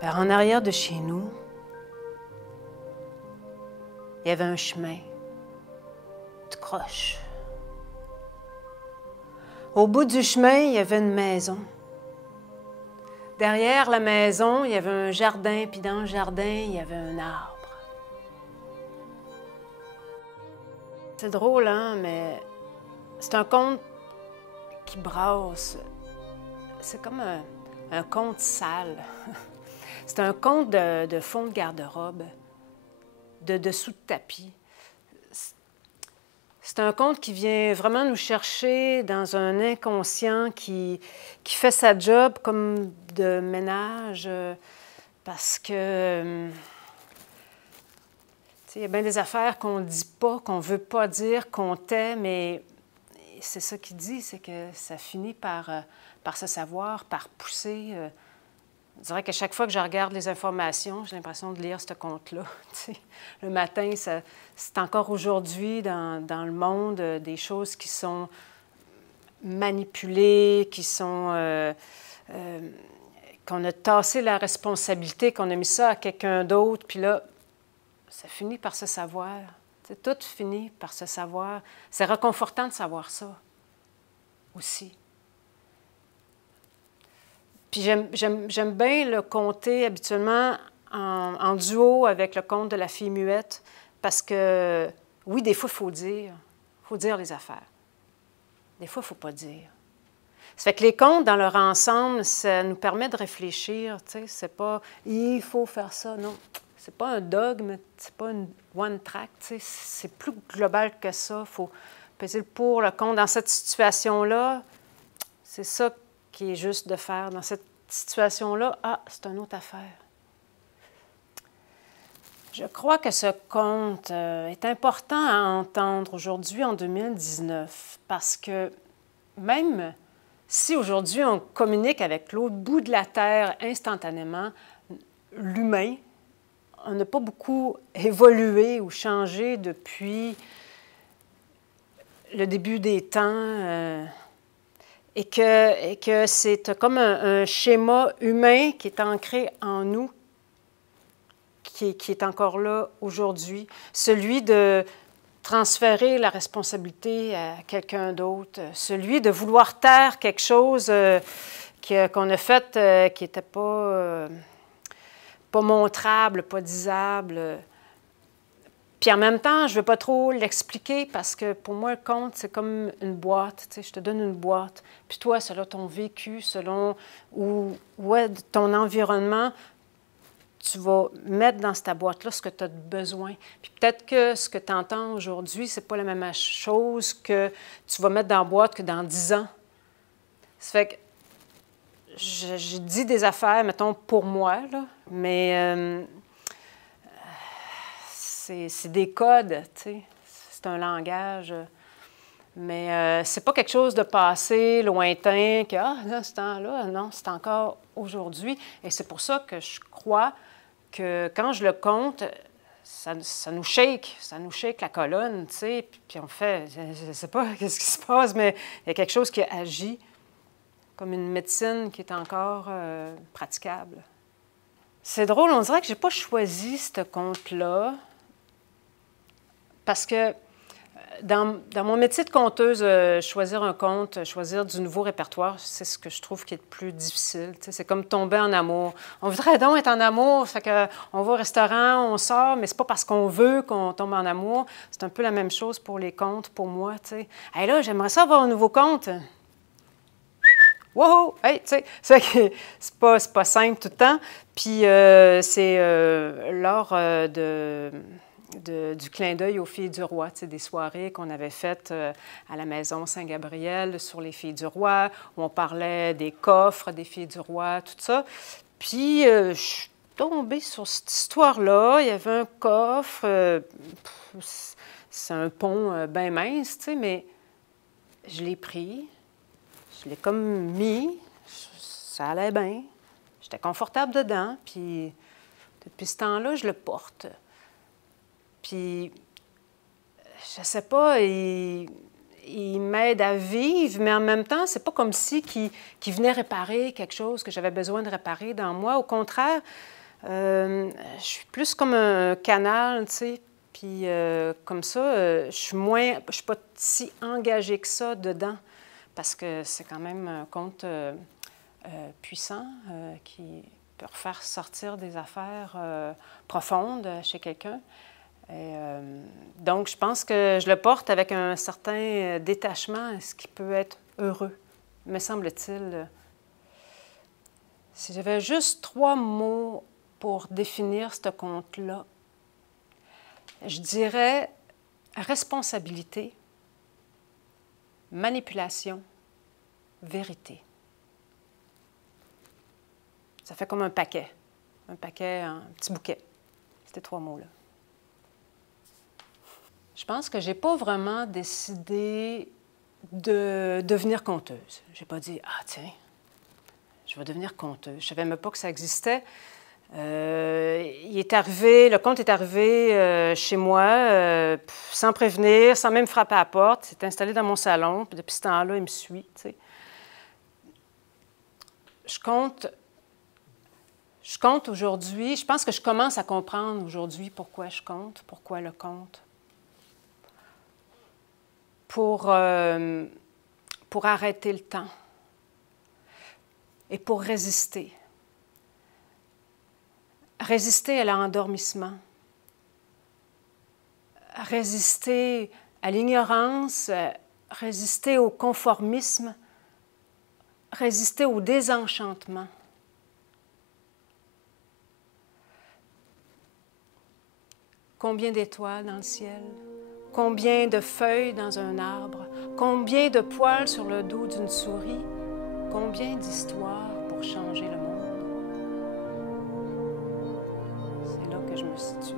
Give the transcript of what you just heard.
Par en arrière de chez nous, il y avait un chemin de croche. Au bout du chemin, il y avait une maison. Derrière la maison, il y avait un jardin, puis dans le jardin, il y avait un arbre. C'est drôle, hein, mais c'est un conte qui brasse. C'est comme un conte sale. C'est un conte de fond de garde-robe, de dessous de tapis. C'est un conte qui vient vraiment nous chercher dans un inconscient qui fait sa job comme de ménage parce que il y a bien des affaires qu'on ne dit pas, qu'on ne veut pas dire, qu'on tait, mais c'est ça qu'il dit, c'est que ça finit par se savoir, par pousser. Je dirais qu'à chaque fois que je regarde les informations, j'ai l'impression de lire ce conte-là. Le matin, c'est encore aujourd'hui dans le monde des choses qui sont manipulées, qui sont... qu'on a tassé la responsabilité, qu'on a mis ça à quelqu'un d'autre, puis là, ça finit par se savoir. Tout finit par se savoir. C'est réconfortant de savoir ça aussi. Puis j'aime bien le conter habituellement en duo avec le conte de la fille muette parce que, oui, des fois, il faut dire les affaires. Des fois, il ne faut pas dire. Ça fait que les contes, dans leur ensemble, ça nous permet de réfléchir, tu sais, c'est pas « il faut faire ça », non. C'est pas un dogme, c'est pas une one track, tu sais, c'est plus global que ça. Il faut peser le pour, le contre. Dans cette situation-là, c'est ça qui est juste de faire. Dans cette situation-là, c'est une autre affaire. Je crois que ce conte est important à entendre aujourd'hui, en 2019, parce que même si aujourd'hui on communique avec l'autre bout de la Terre instantanément, l'humain, on n'a pas beaucoup évolué ou changé depuis le début des temps et que c'est comme un schéma humain qui est ancré en nous, qui est encore là aujourd'hui, celui de transférer la responsabilité à quelqu'un d'autre, celui de vouloir taire quelque chose qu'on a fait qui n'était pas montrable, pas disable. Puis en même temps, je ne veux pas trop l'expliquer parce que pour moi, le conte, c'est comme une boîte. Tu sais, je te donne une boîte. Puis toi, selon ton vécu, selon ton environnement, tu vas mettre dans cette boîte-là ce que tu as besoin. Puis peut-être que ce que tu entends aujourd'hui, ce n'est pas la même chose que tu vas mettre dans la boîte que dans 10 ans. Ça fait que je dis des affaires, mettons, pour moi, là, mais c'est des codes, tu sais. C'est un langage. Mais c'est pas quelque chose de passé, lointain, que, dans ce temps-là, non, c'est encore aujourd'hui. Et c'est pour ça que je crois que quand je le compte, ça nous shake la colonne, tu sais, puis on fait, je ne sais pas qu'est-ce qui se passe, mais il y a quelque chose qui agit comme une médecine qui est encore praticable. C'est drôle, on dirait que je n'ai pas choisi ce conte-là parce que dans mon métier de conteuse, choisir un conte, choisir du nouveau répertoire, c'est ce que je trouve qui est le plus difficile. C'est comme tomber en amour. On voudrait donc être en amour, fait qu'on va au restaurant, on sort, mais c'est pas parce qu'on veut qu'on tombe en amour. C'est un peu la même chose pour les contes, pour moi. Hey, là, j'aimerais ça avoir un nouveau conte. Wow! Hey, tu sais, c'est pas simple tout le temps. Puis c'est lors du clin d'œil aux Filles du Roi, des soirées qu'on avait faites à la Maison Saint-Gabriel sur les Filles du Roi, où on parlait des coffres des Filles du Roi, tout ça. Puis, je suis tombée sur cette histoire-là. Il y avait un coffre, c'est un pont bien mince, tu sais, mais je l'ai pris, je l'ai comme mis, ça allait bien, j'étais confortable dedans, puis depuis ce temps-là, je le porte. Puis, je sais pas, il il m'aide à vivre, mais en même temps, c'est pas comme si qu'il venait réparer quelque chose que j'avais besoin de réparer dans moi. Au contraire, je suis plus comme un canal, tu sais. Puis comme ça, je suis pas si engagée que ça dedans, parce que c'est quand même un conte puissant qui peut refaire sortir des affaires profondes chez quelqu'un. Donc, je pense que je le porte avec un certain détachement, ce qui peut être heureux, me semble-t-il. Si j'avais juste 3 mots pour définir ce conte-là, je dirais responsabilité, manipulation, vérité. Ça fait comme un paquet, un petit bouquet, ces 3 mots-là. Je pense que je n'ai pas vraiment décidé de devenir conteuse. Je n'ai pas dit « Ah, tiens, je vais devenir conteuse ». Je ne savais même pas que ça existait. Le conte est arrivé chez moi sans prévenir, sans même frapper à la porte. Il s'est installé dans mon salon, puis depuis ce temps-là, il me suit. Tu sais. Je compte aujourd'hui. Je pense que je commence à comprendre aujourd'hui pourquoi je compte, pourquoi le conte. Pour arrêter le temps et pour résister. Résister à l'endormissement, résister à l'ignorance, résister au conformisme, résister au désenchantement. Combien d'étoiles dans le ciel? Combien de feuilles dans un arbre? Combien de poils sur le dos d'une souris? Combien d'histoires pour changer le monde? C'est là que je me situe.